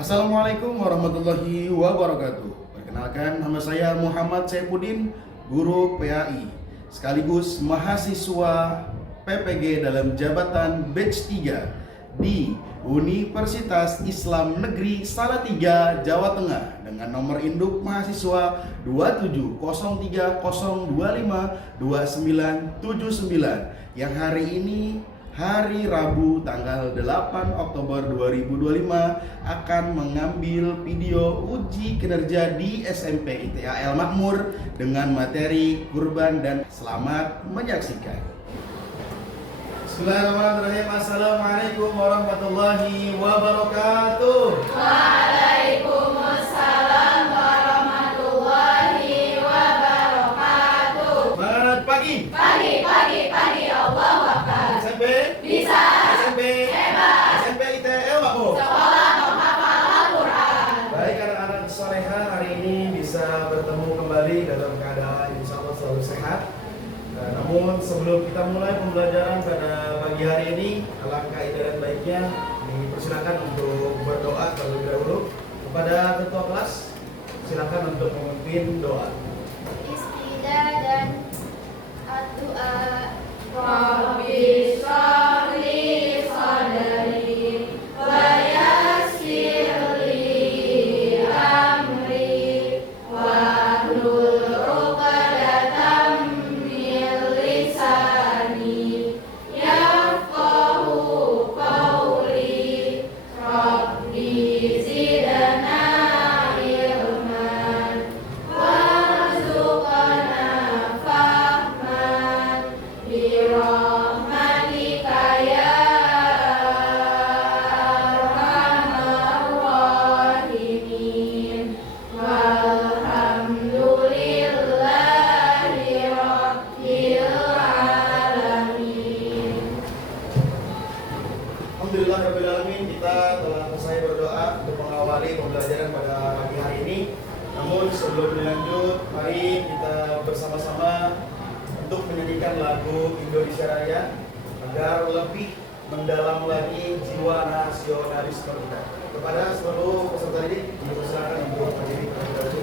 Assalamualaikum warahmatullahi wabarakatuh. Perkenalkan, nama saya Muhammad Saifuddin, guru PAI sekaligus mahasiswa PPG dalam jabatan batch 3 di Universitas Islam Negeri Salatiga, Jawa Tengah dengan nomor induk mahasiswa 2703025299 yang hari ini hari Rabu tanggal 8 Oktober 2025 akan mengambil video uji kinerja di SMP ITA El Makmur dengan materi kurban, dan selamat menyaksikan. Bismillahirrahmanirrahim. Assalamualaikum warahmatullahi wabarakatuh. Waalaikumsalam warahmatullahi wabarakatuh. Selamat pagi. Pagi, Allahu Akbar. SMP Bisa. SMP Hebat. SMP ITA El Makmur. Sekolah menghafal Al-Quran. Baik anak-anak soleha, hari ini bisa bertemu kembali dalam keadaan insya Allah selalu sehat. Namun sebelum kita mulai pembelajaran pada pagi hari ini, alangkah indah dan baiknya dipersilakan untuk berdoa terlebih dahulu. Kepada ketua kelas, silakan untuk memimpin doa. Istilah dan doa. Rabbi shrahli sadri wa yassirli amri wahlul 'uqdatam min lisani yafqahu qawli. Rabbi zidna ilman warzuqna fahman birahmatika ya arhamar rahimin walhamdulillahi rabbil alamin. Alhamdulillahirrahmanirrahim, kita telah selesai berdoa untuk mengawali pembelajaran pada pagi hari ini. Namun sebelum dilanjut, mari kita bersama-sama untuk menyanyikan lagu Indonesia Raya agar lebih mendalam lagi jiwa nasionalisme kita. Kepada seluruh peserta didik, dipersilakan untuk berdiri terlebih dahulu.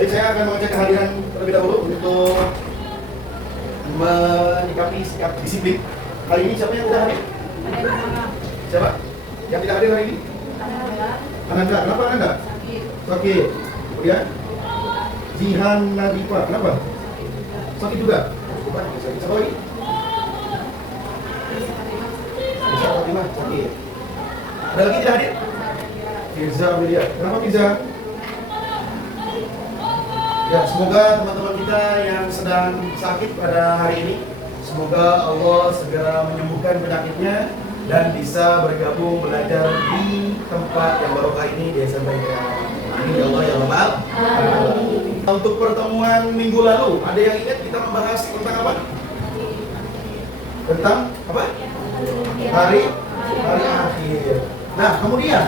Baik, saya akan mengecek kehadiran terlebih dahulu untuk menyikapi sikap disiplin. Kali ini siapa yang tidak hadir? Siapa? Yang tidak hadir hari ini? Ananda. Kenapa Ananda? Sakit. Kemudian Jihan Nadifa. Kenapa? Sakit juga. Siapa lagi? Bisa Fatimah. Sakit. Ada lagi tidak hadir? Firza Amelia. Kenapa Firza? Ya, semoga teman-teman kita yang sedang sakit pada hari ini, semoga Allah segera menyembuhkan penyakitnya dan bisa bergabung belajar di tempat yang barokah ini di SMP. Amin ya Allah ya Rabbal alamin. Untuk pertemuan minggu lalu, ada yang ingat kita membahas tentang apa? Tentang apa? Hari akhir. Nah, kemudian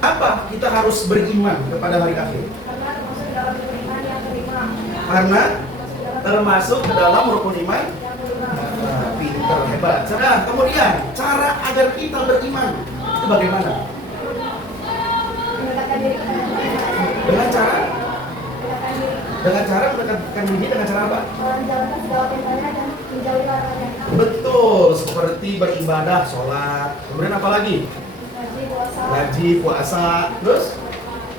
apa kita harus beriman kepada hari akhir? Karena termasuk dalam rukun iman. Pintar, hebat. Nah, kemudian cara agar kita beriman itu bagaimana? Dengan cara mendekatkan diri dengan cara apa? Betul, seperti beribadah, sholat. Kemudian apa lagi? Haji, puasa. Terus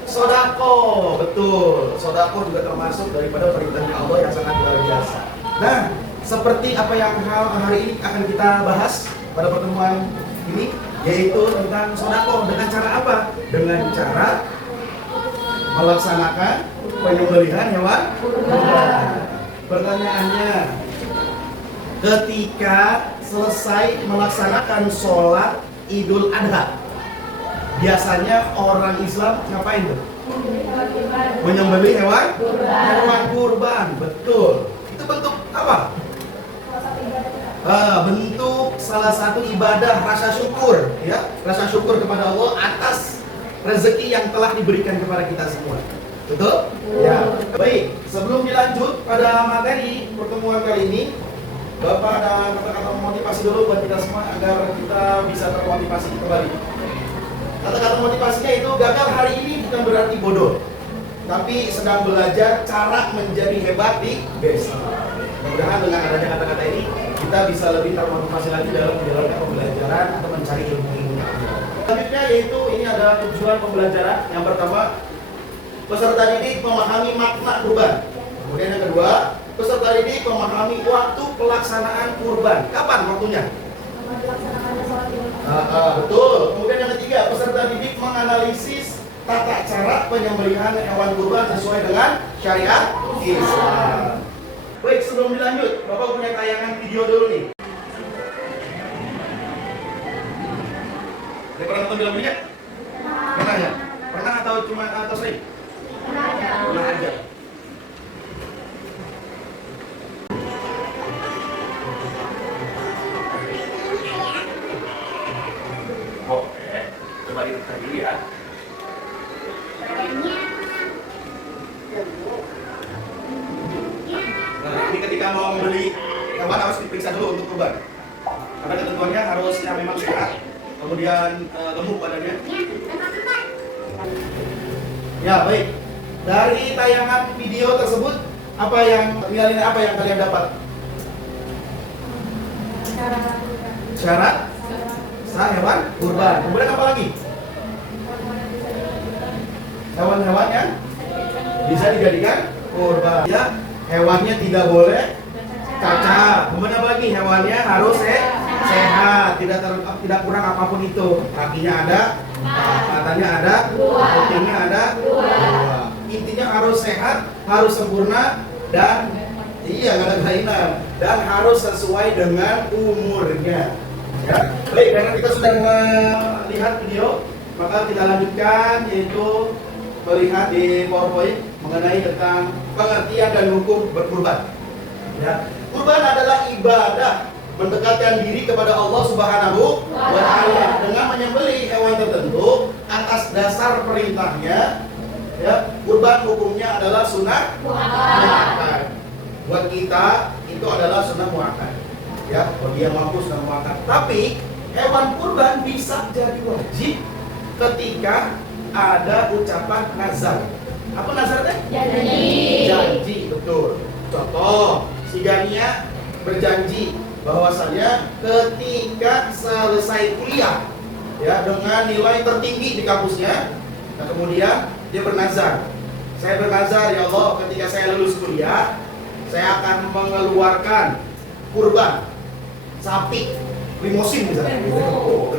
sodako, betul. Sodako juga termasuk daripada perintahnya Allah yang sangat luar biasa. Nah, seperti apa yang hari ini akan kita bahas pada pertemuan ini, yaitu tentang sodako. Dengan cara apa? Dengan cara melaksanakan penyembelihan hewan kurban. Pertanyaannya, ketika selesai melaksanakan sholat Idul Adha, biasanya orang Islam ngapain tuh? Menyembelih hewan kurban. Betul. Itu bentuk apa? Bentuk salah satu ibadah rasa syukur, ya, rasa syukur kepada Allah atas rezeki yang telah diberikan kepada kita semua. Betul? Ya. Baik, sebelum dilanjut pada materi pertemuan kali ini, Bapak ada kata-kata motivasi dulu buat kita semua agar kita bisa termotivasi kembali. Kata-kata motivasinya itu, gagal hari ini bukan berarti bodoh, tapi sedang belajar cara menjadi hebat di besok. Mudah-mudahan dengan adanya kata-kata ini kita bisa lebih termotivasi lagi dalam menjalankan pembelajaran atau mencari ilmu-ilmu. Selanjutnya yaitu ini adalah tujuan pembelajaran. Yang pertama, peserta didik memahami makna kurban. Kemudian yang kedua, peserta didik memahami waktu pelaksanaan kurban. Kapan waktunya? Betul. Kemudian yang ketiga, peserta didik menganalisis tata cara penyembelihan hewan kurban sesuai dengan syariat Islam. Baik, sebelum dilanjut, Bapak punya tayangan video dulu nih. Ada pernah nonton film ini ya? Pernah ya? Pernah atau sering? Pernah aja. Oke, coba dibuka dulu ya. Nah, ini ketika mau membeli hewan harus diperiksa dulu untuk kurban. Karena ketentuannya harus yang memang sehat, kemudian gemuk badannya. Ya, baik. Dari tayangan video tersebut, nilai-nilai apa yang kalian dapat? Syarat sah hewan kurban. Kemudian apa lagi? Hewan-hewan yang bisa dijadikan kurban. Ya, hewannya tidak boleh cacat. Kemudian apa lagi? Hewannya harus sehat, tidak kurang apapun itu. Kakinya ada, matanya ada, kupingnya ada. Intinya harus sehat, harus sempurna, dan nggak ada kelainan, dan harus sesuai dengan umurnya. Ya. Baik, karena kita sudah melihat video, maka kita lanjutkan, yaitu melihat di PowerPoint mengenai tentang pengertian dan hukum berkurban. Ya. Kurban adalah ibadah mendekatkan diri kepada Allah Subhanahu wa Ta'ala dengan menyembelih hewan tertentu atas dasar perintahnya. Ya, kurban hukumnya adalah sunnah muakkad. Buat kita itu adalah sunnah muakkad. Ya, kalau dia mampu sunnah muakkad. Tapi hewan kurban bisa jadi wajib ketika ada ucapan nazar. Apa nazarnya? Janji, betul. Contoh, si Gania berjanji bahwasanya ketika selesai kuliah, ya, dengan nilai tertinggi di kampusnya, nah kemudian dia bernazar. Saya bernazar, ya Allah, ketika saya lulus kuliah, saya akan mengeluarkan kurban sapi, limosin misalnya.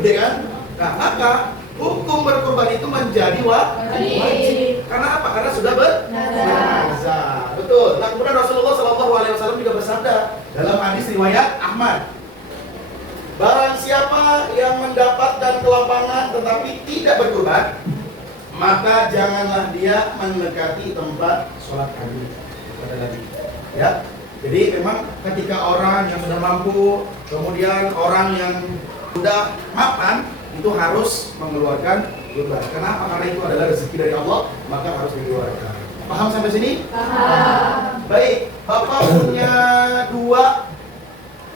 Gede kan? Nah, maka hukum berkurban itu menjadi wajib. Karena apa? Karena sudah bernazar. Betul. Nah, kemudian Rasulullah SAW juga bersabda dalam hadis riwayat Ahmad, barang siapa yang mendapatkan kelapangan tetapi tidak berkurban, maka janganlah dia mendekati tempat sholat kami. Kata Nabi. Ya, jadi memang ketika orang yang sudah mampu, kemudian orang yang sudah mapan, itu harus mengeluarkan kurban. Kenapa? Karena itu adalah rezeki dari Allah, maka harus dikeluarkan. Paham sampai sini? Paham. Baik, Bapak punya 2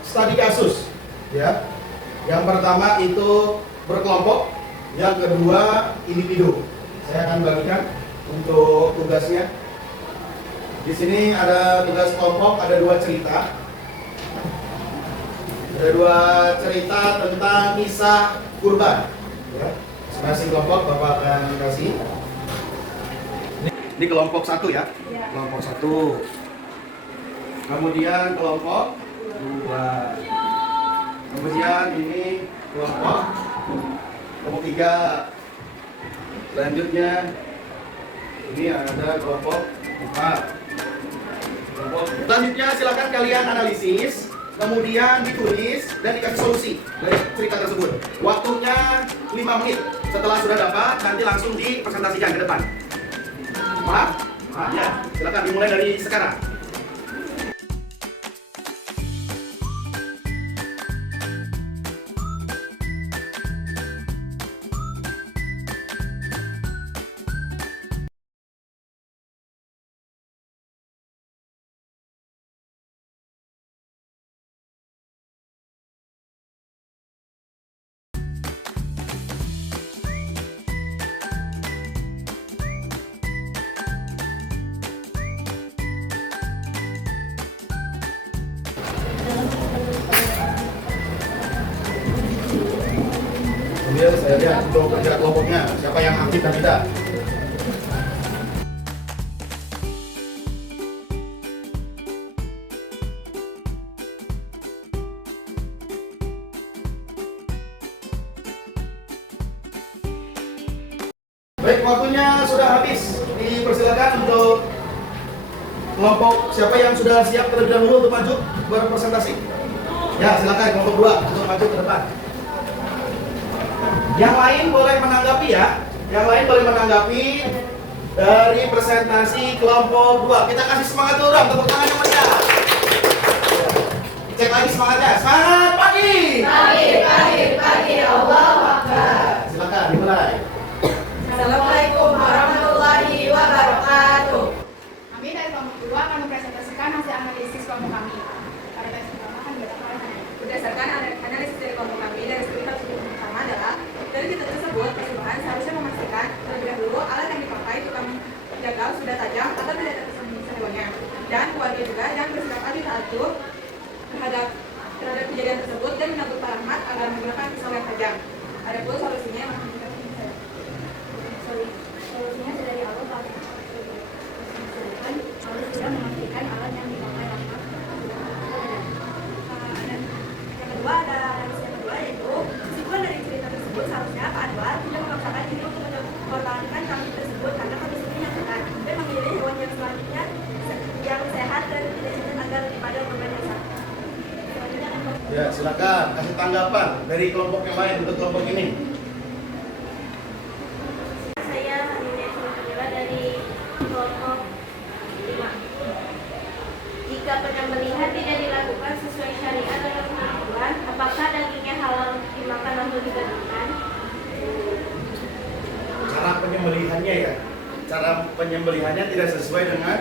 studi kasus, ya. Yang pertama itu berkelompok, yang kedua individu. Saya akan bagikan untuk tugasnya. Di sini ada tugas kelompok, ada 2 cerita. Ada 2 cerita tentang kisah kurban. Ya. Masing kelompok Bapak akan kasih. Ini kelompok 1 ya. Kelompok 1. Kemudian kelompok 2. Kemudian ini kelompok 3. Selanjutnya ini ada kelompok 4. Selanjutnya silakan kalian analisis, kemudian ditulis dan dikasih solusi dari cerita tersebut. Waktunya 5 menit. Setelah sudah dapat, nanti langsung dipresentasikan ke depan. Paham? Nah, ya, silakan dimulai dari sekarang. Kemudian saya lihat untuk kerja kelompoknya, siapa yang aktif dan tidak. Baik, waktunya sudah habis. Dipersilakan untuk kelompok siapa yang sudah siap terlebih dahulu untuk maju berpresentasi. Ya, silakan kelompok 2 untuk maju ke depan. Yang lain boleh menanggapi ya. Yang lain boleh menanggapi dari presentasi kelompok 2. Kita kasih semangat dulu dong, tepuk tangan yang meriah. Cek lagi semangatnya. Semangat pagi. Pagi, Allahu Akbar. Silakan dimulai. Assalamualaikum warahmatullahi wabarakatuh. Kami dari kelompok 2 akan mempresentasikan hasil analisis kelompok kami. Pada tes pertama kan Berdasarkan analisis dari kelompok kami dari studi kasus pertama adalah dari cerita tersebut persembahan seharusnya memastikan terlebih dahulu alat yang dipakai tukang jagal sudah tajam atau tidak tersembunyi hewannya, dan keluarga juga yang bersikap adil taatur terhadap kejadian tersebut dan menyambut Pak Rahmat agar menggunakan pisau yang tajam. Adapun solusinya solusinya dari awal harus sudah memastikan alat yang dipakai Rahmat. yang kedua ada analisis yang kedua yaitu kesimpulan dari cerita tersebut seharusnya Pak Anwar tidak memaksakan diri untuk mengorbankan kambing tersebut karena kondisinya yang benar dan memilih hewan yang selanjutnya yang sehat dan tidak sakit agar daripada korban yang sakit. Ya, silakan kasih tanggapan dari kelompok yang lain untuk kelompok ini. Saya Hadinah Sulaiman dari kelompok 5. Jika penyembelihan tidak dilakukan sesuai syariat atau ketentuan, apakah dagingnya halal dimakan lalu dibagikan? Cara penyembelihannya ya. Cara penyembelihannya tidak sesuai dengan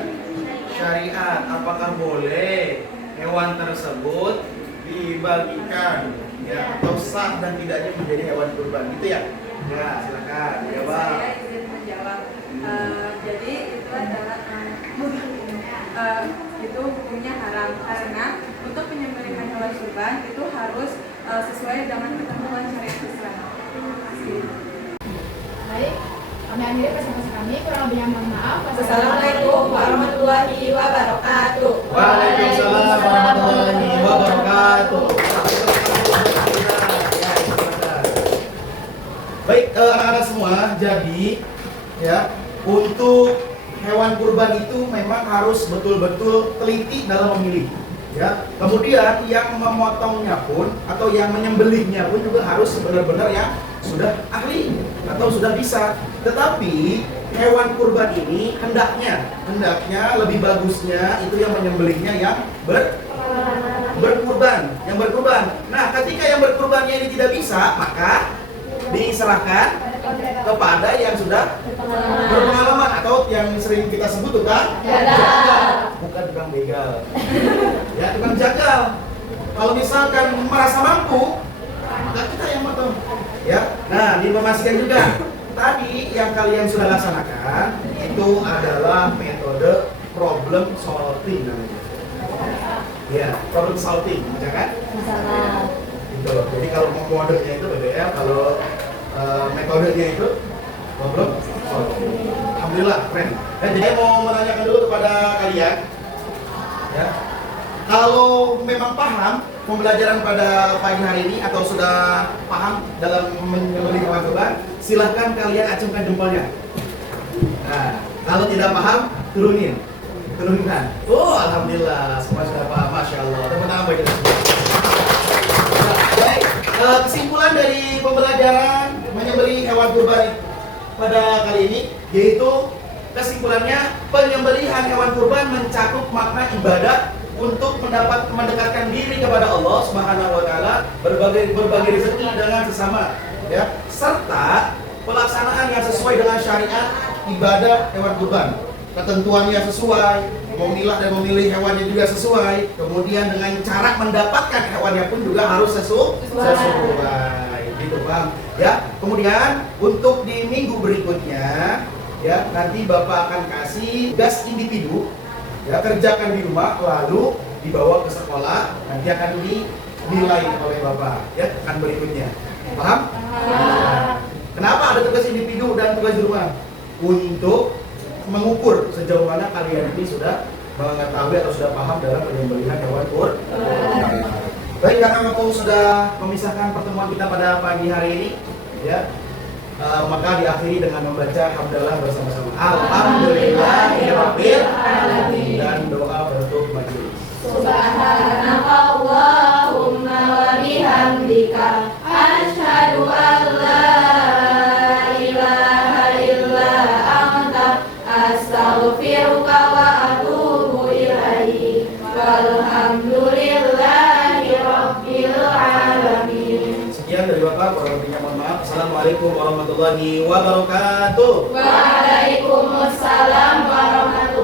syariat. Apakah boleh hewan tersebut dibagikan ya, atau sah dan tidaknya menjadi hewan kurban gitu ya? Ya, silakan jawab. Saya izin menjawab. Jadi itu adalah itu hukumnya haram karena untuk penyembelihan hewan kurban itu harus sesuai dengan ketentuan syariat Islam. Baik, kami akhiri presentasi kami. Kurang lebihnya mohon maaf. Assalamualaikum warahmatullahi wabarakatuh. Waalaikumsalam warahmatullahi wabarakatuh. Baik, anak-anak semua, jadi ya untuk hewan kurban itu memang harus betul-betul teliti dalam memilih. Ya, kemudian yang memotongnya pun atau yang menyembelihnya pun juga harus benar-benar yang sudah ahli atau sudah bisa. Tetapi hewan kurban ini hendaknya lebih bagusnya itu yang menyembelihnya yang berkurban, yang berkurban. Nah, ketika yang berkurbannya ini tidak bisa, maka diserahkan kepada yang sudah berpengalaman atau yang sering kita sebut tukang jagal, bukan tukang begal. Ya, tukang jagal. Kalau misalkan merasa mampu, maka kita yang motong. Ya, nah diinformasikan juga. Tadi yang kalian sudah laksanakan itu adalah metode problem solving namanya. Ya, problem solving, ya kan? Gitu. Jadi kalau modenya itu BBL, kalau metodenya itu problem solving. Alhamdulillah, keren. Jadi mau menanyakan dulu kepada kalian, ya, kalau memang paham pembelajaran pada pagi hari ini atau sudah paham dalam menyembelih hewan kurban, silahkan kalian acungkan jempolnya. Nah, kalau tidak paham, turunkan. Oh, alhamdulillah, semua sudah paham, masya Allah. Tepuk tangan bagi kita semua. Baik, kesimpulan dari pembelajaran menyembelih hewan kurban pada kali ini, yaitu kesimpulannya penyembelihan hewan kurban mencakup makna ibadah untuk mendekatkan diri kepada Allah Subhanahu wa taala, berbagi rezeki dengan sesama, ya, serta pelaksanaan yang sesuai dengan syariat ibadah hewan kurban. Ketentuannya sesuai, memilah dan memilih hewannya juga sesuai, kemudian dengan cara mendapatkan hewannya pun juga harus sesuai. Gitu, Bang. Ya, kemudian untuk di minggu berikutnya, ya, nanti Bapak akan kasih tugas individu, ya, kerjakan di rumah lalu dibawa ke sekolah, nanti akan dinilai oleh Bapak, ya, akan berikutnya. Paham? Nah, kenapa ada tugas individu dan tugas di rumah? Untuk mengukur sejauh mana kalian ini sudah mengetahui atau sudah paham dalam penyembelihan hewan kurban. Baik, karena waktu sudah memisahkan pertemuan kita pada pagi hari ini, ya, maka diakhiri dengan membaca hamdalah bersama-sama. Alhamdulillahirabbil alamin dan doa penutup majelis. Subhanakallahumma wa bihamdika asyhadu an la ilaha illa anta astaghfiruka wa atubu ilaik. Walhamdulillahi rabbil alamin. Sekian dari Bapak, kurang lebihnya mohon maaf. Assalamualaikum warahmatullahi wabarakatuh. Waalaikumsalam warahmatullahi